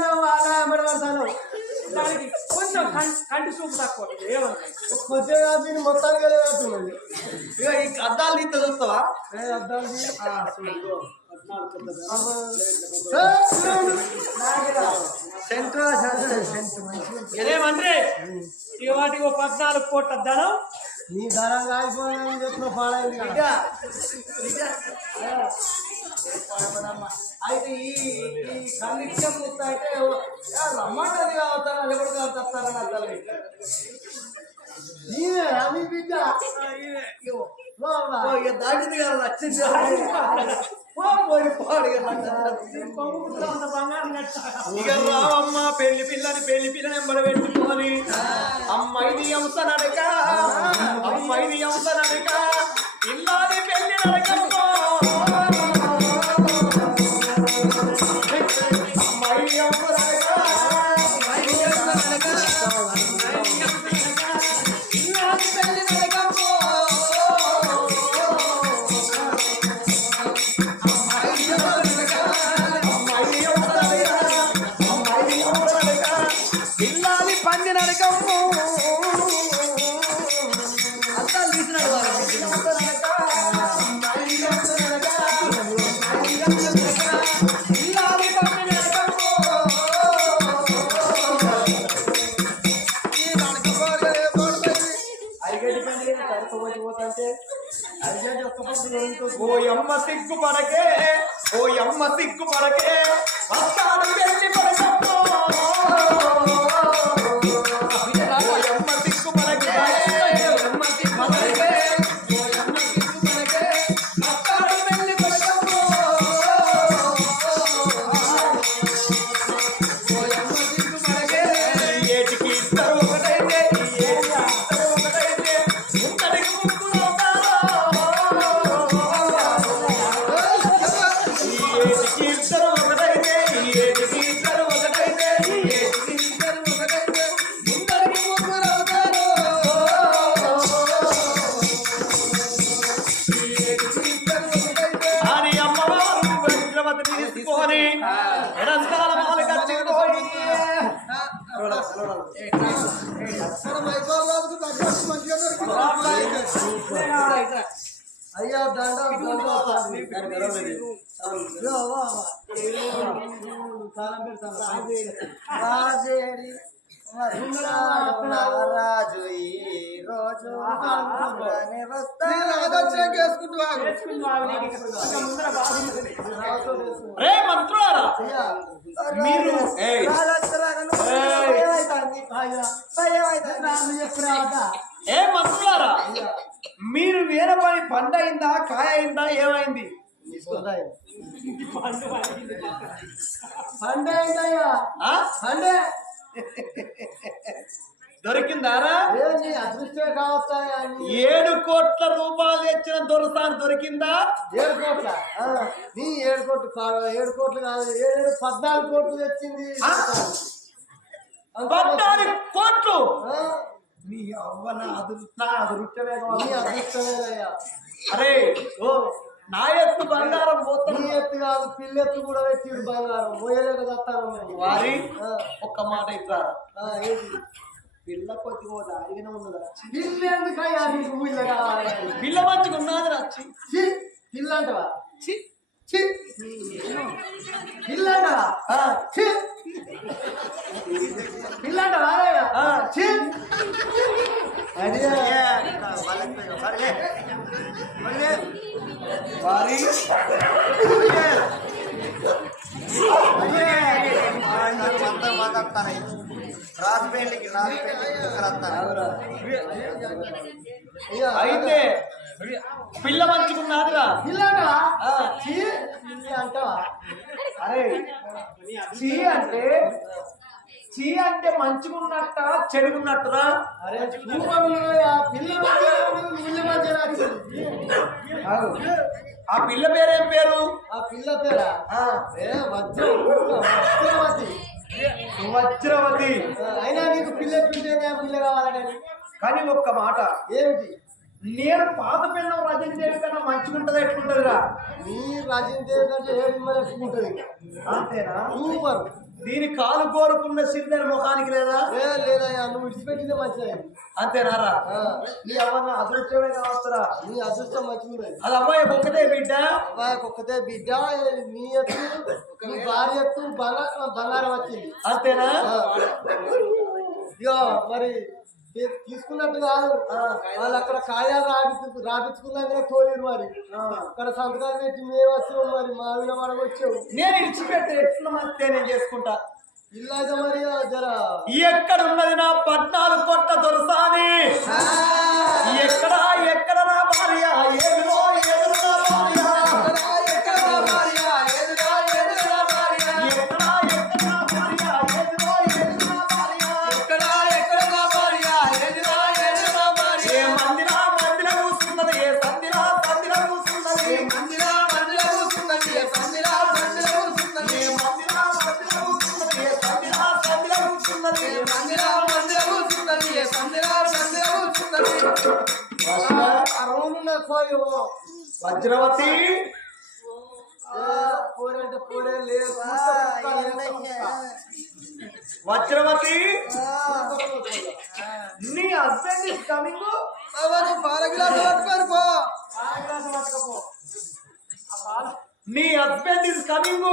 నువ్వు బాగా అమరపడతాను దానికి కొంచెం కంటి చూపు తక్కువ. కొద్దిగా దీన్ని మొత్తానికి వెళ్ళేటట్టున్నది ఇక ఈ అద్దాలు తీస్తే చూస్తావా. సెంటర్ ఏమంటే ఇక వాటికి ఓ పద్నాలుగు కోట్ల ధనం. నీ ధర కాగిపోయిందని చెప్పిన పాడైంది అయితే ఈ ఈ కన్నిటిగా రమ్మంటది కావతారా ఎవరు కావతారా నా తల్లి నీవే బిడ్డ. దాటింది కదా నచ్చింది రావమ్మ పెళ్ళి పిల్లని పెళ్ళి పిల్లని ఎంబడ పెట్టుకొని అమ్మాయిది ఎంస నడక. అమ్మాయిది ఎంస నడక. ఇల్లాది పెళ్ళి నడకమ్మో అయ్యా దండ కాలం పెడతాను రాజు ఈ రోజు అనుకుంటానే వేసుకుని రే మంత్రులారా మీరు ఏ మంత్రులారా మీరు వేరే పని పంట అయిందా కాయ అయిందా ఏమైంది? అయిందయ్యా. దొరికిందారా? ఏంటి అదృష్టమే కావచ్చాయా ఏడు కోట్ల రూపాయలు తెచ్చిన దొరసాని దొరికిందా? ఏడు కోట్ల? నీ ఏడు కోట్లు కాదు ఏడు కోట్లు కాదు ఏడు పద్నాలుగు కోట్లు తెచ్చింది. పద్నాలుగు కోట్లు. నీ అవ్వన అదృష్ట అదృష్టమే నీ కావాలి. అదృష్టమేనయ్యా అరే ఓ నా ఎత్తు బంగారం నీ పోతున్నా ఎత్తు కాదు పిల్లెత్తు కూడా పెట్టిరు బంగారం. పోయలేక చస్తాను వారి. ఒక్క మాట ఏంటి? పిల్ల కొద్ది పోదా అడిగిన ఉన్నదా? పిల్లి ఎందుకయ్యా నీకు ఊళ్ళో కావాలి? పిల్ల మంచిగా ఉన్నది ఛీ, పిల్ల అంటవా. పిల్ల అంటవా? ఆ, ఛీ. పిల్ల అంటవా పిల్ల మంచుకున్నదిరా పిల్ల పిల్లి అంటవా? అరే చీ అంటే చీ అంటే మంచుకున్నట్ట చెడుకున్నట్టురా అరే పిల్ల పిల్ల. ఆ పిల్ల పేరేం పేరు? ఆ పిల్ల పేరా? వజ్రవతి. వజ్రవతి. అయినా నీకు పిల్ల ఎట్లుంటే పిల్ల కావాలని కానీ ఒక్క మాట. ఏమిటి? నేను పాత పిల్లం రజనీదేవి కన్నా మంచిగుంటది ఎట్లుంటదిరా? నీ రజనీదేవి కంటే ఎక్కుంటది అంతేనా? సూపర్. దీని కాలు కోరుకున్న సిద్ధని ముఖానికి లేదా? ఏ లేదయ్యా నువ్వు విడిచిపెట్టిందే మంచిది. అంతేనారా ఆ, నీ అవన్న అదృష్టమే కావచ్చురా నీ అదృష్టం మంచిది అది అమ్మాయి ఒక్కటే బిడ్డ? అబ్బాయి ఒక్కతే బిడ్డ నీ ఎత్తు నీ భార్య ఎత్తు బంగారం బంగారం వచ్చింది. అంతేనా. ఇగో మరి తీసుకున్నట్టు కాదు. వాళ్ళు అక్కడ కాయాలు రాపించు రాపించుకున్నాక తోలేరు మరి. అక్కడ సంతకాలు పెట్టి మేము వచ్చాము మరి. మా విన వచ్చావు నేను ఇడిచిపెట్టి ఎట్లా మంచిదే నేను చేసుకుంటా. ఇల్లు అయితే మరి జర. ఎక్కడ ఉన్నది నా పద్నాలుగు కొట్ట దొరసాని? ఎక్కడ ఎక్కడ నా భార్య? ఏదిరో ఎదురు వజ్రవతి? వజ్రవతి? నీ హస్బెండ్ ఇస్ కమింగ్ పాల గిలాసు పట్టుకొని పో. నీ హస్బెండ్ ఇస్ కమింగ్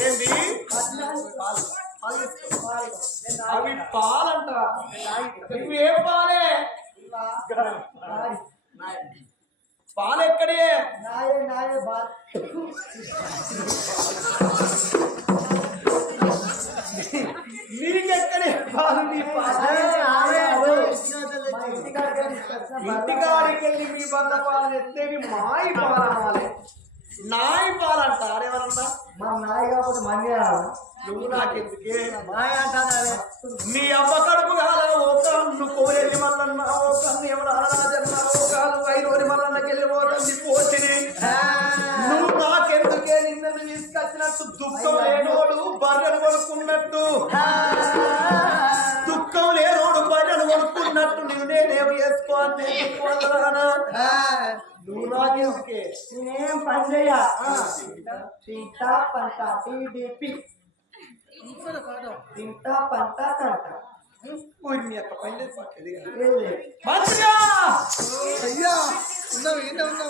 ఏంటి అవి పాలంట ఇవి ఏ పాలే పాలు ఎక్కడే నాయే నాయే బా నీకెక్కడే పాలు నీ పాలు ఇంటికాడికి వెళ్ళి మీ బంద పాలు ఎత్తేవి మాయి పాలు అనాలి నాయి పాలు అంట అరేవరన్నా మా నాయ కాబట్టి మంది నువ్వు నాకెందుకే మాయ అంటానే నీ అమ్మ కడుపు కాలను ఓ కన్ను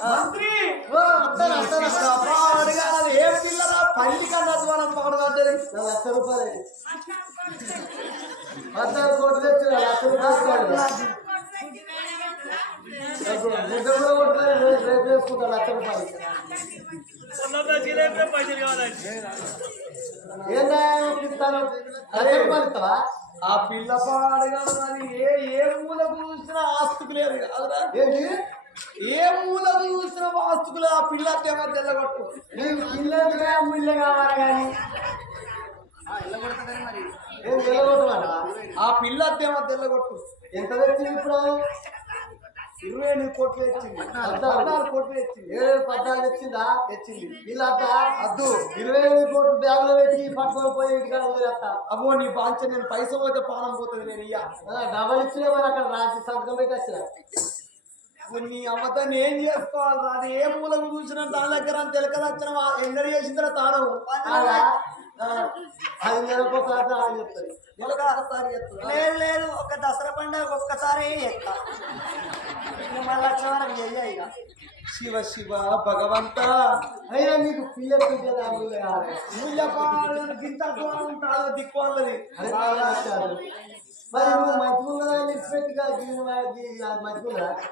మంత్రి! ఓ, వస్తాను, వస్తాను, వస్తాను. పాడు కాదు, ఏ పిల్లరా పల్లి కన్నా అధ్వానం నా లక్ష రూపాయలు. లక్ష రూపాయలు వేసుకుంటా లక్ష రూపాయలు. ఆ పిల్ల ఏ ఏ మూలకు చూసినా ఆస్తుకు లేదు ఏంటి ఏ మూలకు చూసినా ఆస్తుకు లేదు ఆ పిల్ల తేమ తెల్లగొట్టు. ఇల్లు ముళ్ళు కావాలి కానీ ఆ పిల్ల తేమ తెల్లగొట్టు. ఎంత తెచ్చింది ఇప్పుడు? ఇరవై ఎనిమిది కోట్లు తెచ్చింది. పద్నాలుగు. కోట్లు తెచ్చింది. ఏడు పద్నాలుగు తెచ్చిందా? తెచ్చింది. వీళ్ళంత అద్దు ఇరవై ఎనిమిది కోట్లు బ్యాగులో పెట్టి పట్టుకొని పోయి ఇంటికాడ వదిలేస్తా. అమ్మో నీ బాంచ నేను పైస పోతే పానం పోతుంది నేను ఇయ్య. డబల్ ఇచ్చినా మరి అక్కడ రాసి సంతకం పెట్టి నీ అమ్మతాన్ని ఏం చేసుకోవాలి? అది ఏ మూలకు చూసినా దాని దగ్గర తెలకదచ్చిన ఎందరు చేసిందిరా తాను అది నెలకోసారి ఆయన చెప్తారు. నెలకు ఒకసారి చేస్తుందా? లేదు లేదు ఒక దసరా పండుగ ఒక్కసారి చెప్తా. మళ్ళీ వచ్చే వరకు చెయ్య ఇక. శివ శివ భగవంత. అయినా నీకు పిల్ల పిల్ల ముళ్ళు కావాలి ముయ్యపాడు గింత ఉంటాడు దిక్కు అన్నది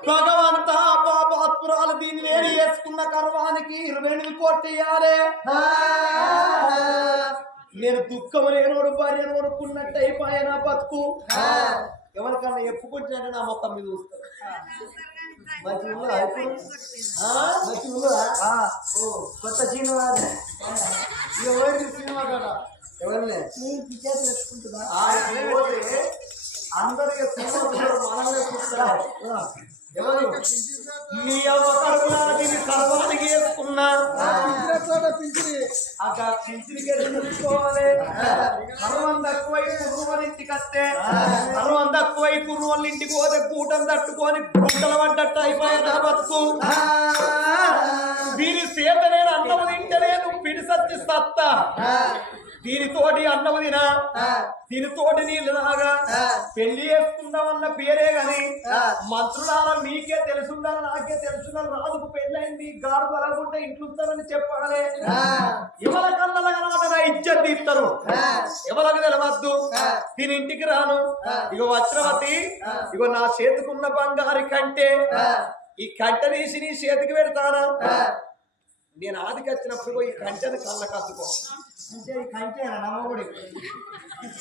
భగవంత పాపాత్పురాలు దీన్ని వేడి చేసుకున్న కర్వానికి ఇరవై ఎనిమిది కోట్లు ఇయ్యాలే. నేను దుఃఖం లేనోడు భార్య కొనుక్కున్నట్టు అయిపోయా నా బతుకు. ఎవరికన్నా ఎప్పుకుంటే నా మొత్తం మీద చూస్తాను కొత్త సినిమా ఎవరికి సినిమా కదా. ఎవరిలే ఆడికి పోతే మనమే చూస్తారు. నీ దీన్ని వేసుకున్నా అక్కడ కర్వం తక్కువై కుర్రువని ఇంటికి వస్తే కర్వం తక్కువై కుర్రువల్ల ఇంటికి పోతే కూటం తట్టుకొని గుంటలు పడ్డట్టు అయిపోయా నా బతుకు. దీని సేత నేను అన్నం తింటలేదు పిడి సచ్చి సత్తా. దీనితోటి అన్నం తినా దీనితోటి నీళ్ళు తాగా? పెళ్ళి చేసుకుందామన్న పేరే గాని మంత్రులారా మీకే తెలుసుండాలి నాకే తెలుసుండాలి రాజుకు పెళ్ళైంది గాడు బలకుంటే ఇంట్లో ఉంటారని చెప్పగానే ఎవరి కళ్ళ కనమాట ఇజ్జత్ తీస్తారు ఎవరికి తెలవద్దు. దీని ఇంటికి రాను. ఇగో వజ్రవతి ఇగో నా చేతికున్న బంగారు కంటే ఈ కంట తీసి నీ చేతికి పెడతానా? నేను ఆదికి వచ్చినప్పుడు ఈ కంచెని కళ్ళ కత్తుకో. అంటే ఈ నమ్మగుడి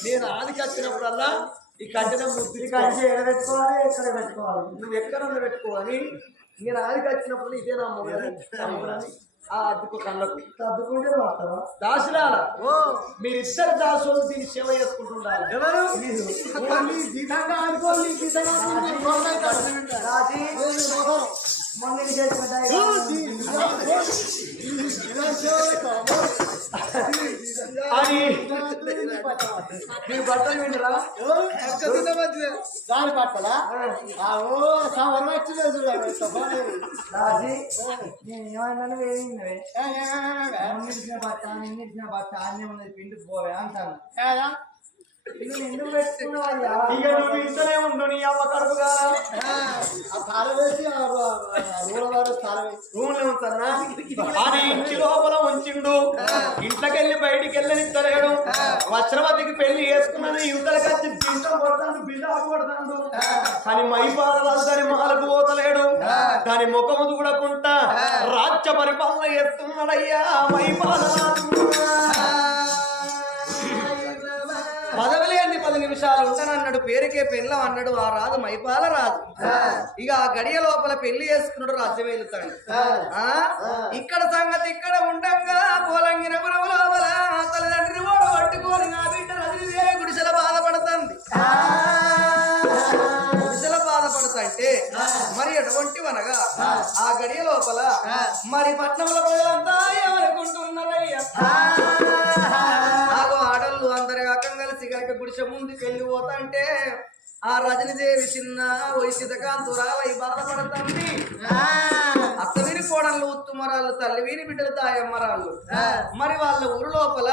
నేను ఆదికి వచ్చినప్పుడల్లా ఈ కంచెని ముద్దు కంటే ఎక్కడ పెట్టుకోవాలి ఎక్కడ పెట్టుకోవాలి? నువ్వు ఎక్కడన్నా పెట్టుకోవాలి? నేను ఆదికి వచ్చినప్పుడు ఇదే నా మొగని ఆ అద్దుకు కళ్ళకు. వస్తావా దాసులారా మీరిద్దరు దాసులు దీన్ని సేవ చేసుకుంటుండాలి. ఎవరు? మొన్న చేసిన మీ బట్టలు వింటరా దాని పట్టదా ఓ సవరణ వచ్చిందే చూడాలి రాజీ నేను ఏమన్నాను వేయింది మొన్నిచ్చిన బట్ట నిన్నిచ్చిన బట్ట అన్నీ ఉన్నది పిండికి పోవే అంటాను నువ్వు ఎందుకు పెట్టుకున్నావయ్యా ఇక నువ్వు ఉండు నీ అమ్మ కడుపుగా. రూమ్లో అని ఇంటి లోపల ఉంచిండు. ఇంట్లోకెళ్ళి బయటికి వెళ్ళనిస్తలేడు వస్త్రవతికి పెళ్ళి చేసుకున్నది యువతలకు వచ్చి పిండం కొడతాడు బిడ్డ కొడతాడు. కానీ మైపాల దాని మాలకు పోతలేడు దాని ముఖము చూడకుండా రాజ్య పరిపాలన చేస్తున్నాడయ్యా మైపాల నిమిషాలు ఉంటానన్నాడు పేరుకే పెళ్ళం అన్నాడు ఆ రాజు మైపాల రాజు. ఇక ఆ గడియ లోపల పెళ్ళి చేసుకున్నాడు రాజ్యం వెళ్తాడు? ఇక్కడ సంగతి ఇక్కడ ఉండంగా పోలంగిన పురము లోపల తల్లిదండ్రిని కూడా పట్టుకొని నా బిడ్డ రజనీ గుడిసెల బాధపడుతుంది గుడిసెల బాధపడుతుంటే మరి ఎటువంటి అనగా ఆ. గడియ లోపల మరి పట్నంలో ప్రజలంతా ఏమనుకుంటున్నారయ్యా? కనుక గుడిసె ముందుకు వెళ్ళి పోతాంటే ఆ రజనీదేవి చిన్న వయసు కాంతురాలై బాధపడుతుంది అత్త విని కోడళ్ళు ఉత్తుమరాళ్ళు తల్లి విని బిడ్డలు తాయమ్మరాళ్ళు మరి వాళ్ళ ఊరు లోపల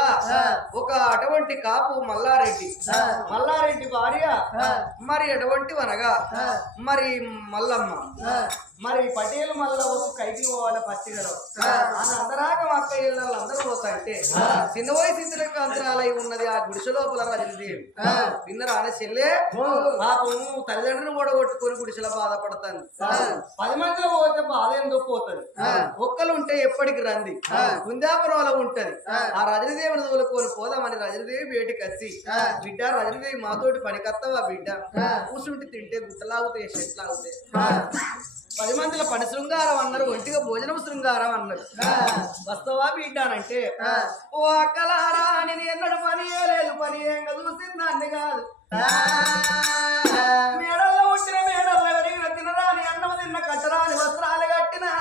ఒక అటువంటి కాపు మల్లారెడ్డి. మల్లారెడ్డి భార్య. మరి ఎటువంటి అనగా మరి మల్లమ్మ. మరి పటేల్ మల్ల ఒక కైకి పోవాలి పచ్చిగడం అని అందరాక అక్క ఇళ్ళల్లో అందరూ పోతాంటే చిన్న వయసు ఇద్దరు కాంతరాలై ఉన్నది ఆ గుడిసె లోపల రజనీదేవి విన్నరా అనే చెల్లె? పాపం తల్లిదండ్రులు కూడా కొట్టుకొని గుడిసెల బాధపడతాను పది మందిలో పోతే బాధ ఎందుకు పోతుంది? ఒక్కలు ఉంటే ఎప్పటికి రంది గుందాపురంలో ఉంటది. ఆ. రజనీదేవిని తోలుకొని పోదామని రజనీదేవి బయటికి వచ్చి బిడ్డ రజనీదేవి మాతోటి పనికత్తవా బిడ్డ? కూర్చుంటే తింటే గుట్టలాగుతాయి చెట్లాగుతాయి పది మందిలో పని శృంగారం అన్నారు ఒంటిగా భోజనం శృంగారం అన్నారు. వస్తావా బిడ్డ అని ఓ అక్కలారా నేను ఎన్నడు పని లేదు పని ఏం చూసిందాన్ని కాదు. మేడల్లో ఉంచిన మేడల్లో ఎవరిగిన తినరాని అన్నం తిన్న కట్టరాని వస్త్రాలు కట్టినా?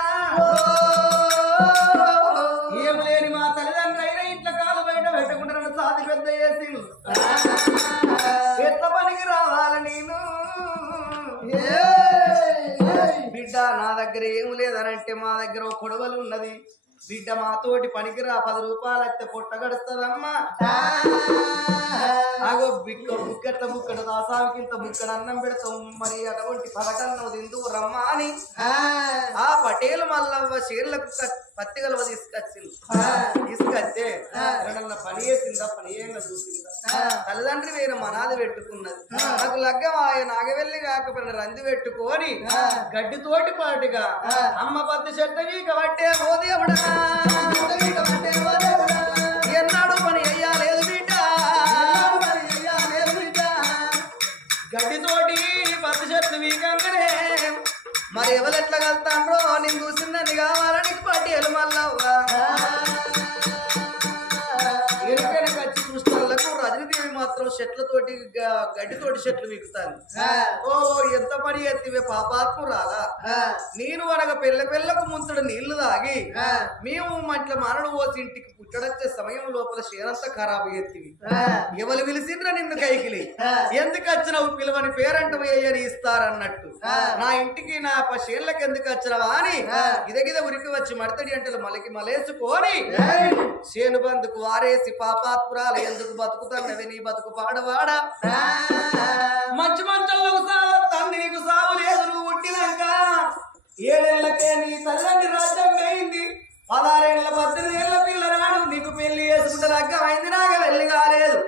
దగ్గర ఏం అంటే మా దగ్గర ఒక కొడవలు ఉన్నది. బిడ్డ మాతోటి పనికిరా పది రూపాయలు అయితే పొట్ట గడుస్తుందమ్మా. ఆగో బిక్క బుక్కట్ల బుక్కట దాసావికి ఇంత బుక్కడ అన్నం పెడతాం మరి అటువంటి పథకం నువ్వు ఎందుకు రమ్మా అని. ఆ పటేలు మల్లవ్వ చీరలకు పత్తి గలవ తీసుకొచ్చింది తీసుకొస్తే ఎక్కడన్నా పని చేసిందా? పని ఏంగా చూసిందా? తల్లిదండ్రి వేరు మనాది పెట్టుకున్నది. నాకు లగ్గం ఆయన నాగవెల్లి కాకపోయినా రంది పెట్టుకొని గడ్డితోటి పాటుగా అమ్మ పత్తి చెట్టకి కబట్టే ఓ దేవుడా ఎన్నాడు పని అయ్యాలేదు బిడ్డ. గడ్డితోటి పత్తి చెట్లు వీకంగానే మరి ఎవరు ఎట్లా కలుతాండ్రో? నేను చూసిందని మాత్రం చెట్లతోటి గ- గడ్డితోటి చెట్లు వీకుతాను ఓ ఎంత పని ఎత్తివే పాపాత్ము రాగా నేను అనగా పిల్ల పిల్లకు ముంచుడు నీళ్ళు తాగి మేము మంట్ల మానడు పోసి ఇంటికి పుట్టడొచ్చే సమయం లోపల షేరంతా ఖరాబ్ ఎత్తివి ఎవరు పిలిచిండ్రా నిన్ను కైకిలి? ఎందుకు వచ్చినావు పిలవని పేరంట వేయని ఇస్తారన్నట్టు? నా ఇంటికి నా షేర్లకు ఎందుకు వచ్చినావా అని గిదగిద ఉరికి వచ్చి మడతడి అంటలు మలకి మలేసుకొని చేను బందుకు వారేసి పాపాత్పురాలు ఎందుకు బతుకుతున్నవి నీ బతుకు పాడవాడా మంచి మంచంలో సావు తండ్రి నీకు సావు లేదు నువ్వు పుట్టినాక. ఏడేళ్ళకే నీ తల్లండి రాజ్యం వేయింది పదహారేళ్ళ పద్దెనిమిది ఏళ్ళ పిల్లరాడు నీకు పెళ్ళి చేసుకుంటే రగ్గం అయింది నాకు వెళ్ళి కాలేదు.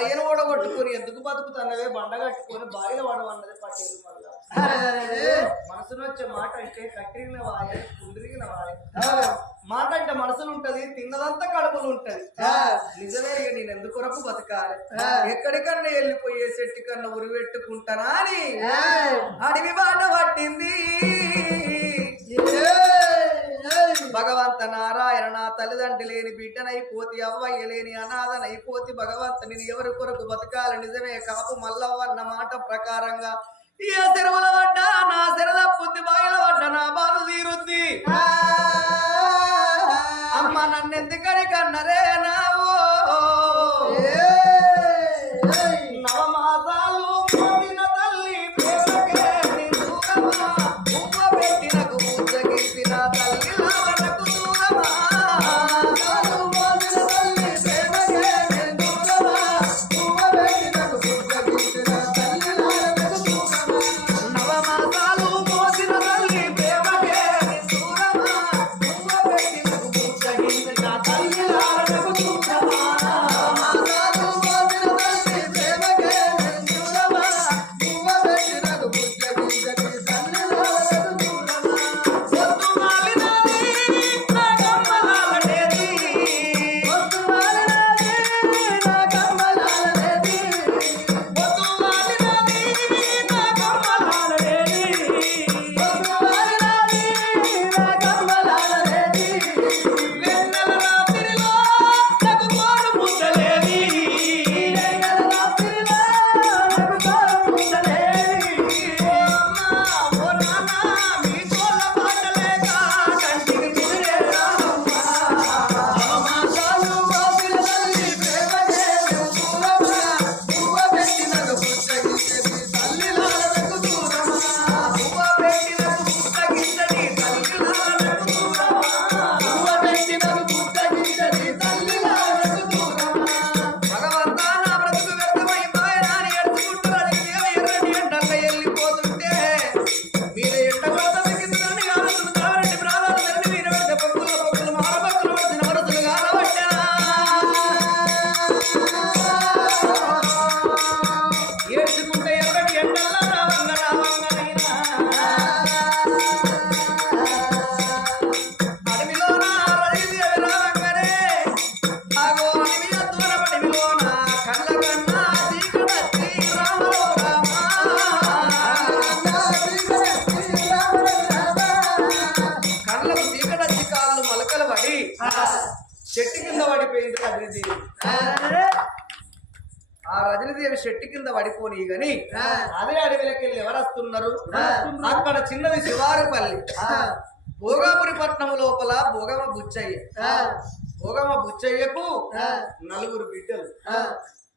కూడా కొట్టుకొని ఎందుకు బతుకుతున్నవే బండ కట్టుకొని బాయిల పడవన్నది పట్టేది మళ్ళా. మనసులో వచ్చే మాట అంటే కట్టిరిగిన వాయ కుందిరిగిన వాయ. మాట అంటే మనసులు ఉంటది తిన్నదంతా కడుపులు ఉంటది నిజమే ఇక నేను ఎందుకు కొరకు బతకాలి? ఎక్కడికన్నా వెళ్ళిపోయే చెట్టు కన్నా ఉరి పెట్టుకుంటానా అని? అడవి బాట పట్టింది. భగవంత నారాయణ నా తల్లిదండ్రి లేని బిడ్డనైపోతి అవ్వయ్య లేని అనాథనైపోతి భగవంత నేను ఎవరి కొరకు బతకాలి నిజమే కాపు మల్లవ్వ అన్న మాట ప్రకారంగా ఏ చెరువుల వడ్డ నా సిరద పుద్ది బాయిల పడ్డ నా బాధ తీరుద్ది. అమ్మ నన్నెందుకని కన్నరే నావో? పడిపోని గాని అదే అడవిలోకి వెళ్ళి ఎవరు వస్తున్నారు అక్కడ చిన్నది శివారుపల్లి. భోగాపురి పట్నం లోపల భోగమ బుచ్చయ్య. భోగమ బుచ్చయ్యకు నలుగురు బిడ్డలు.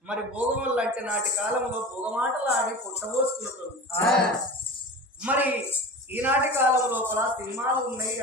మరి భోగములు అంటే నాటి కాలంలో భోగమాటలు ఆడి పుట్టబోసుకుంటుంది మరి ఈనాటి కాలం లోపల సినిమాలు ఉన్నాయి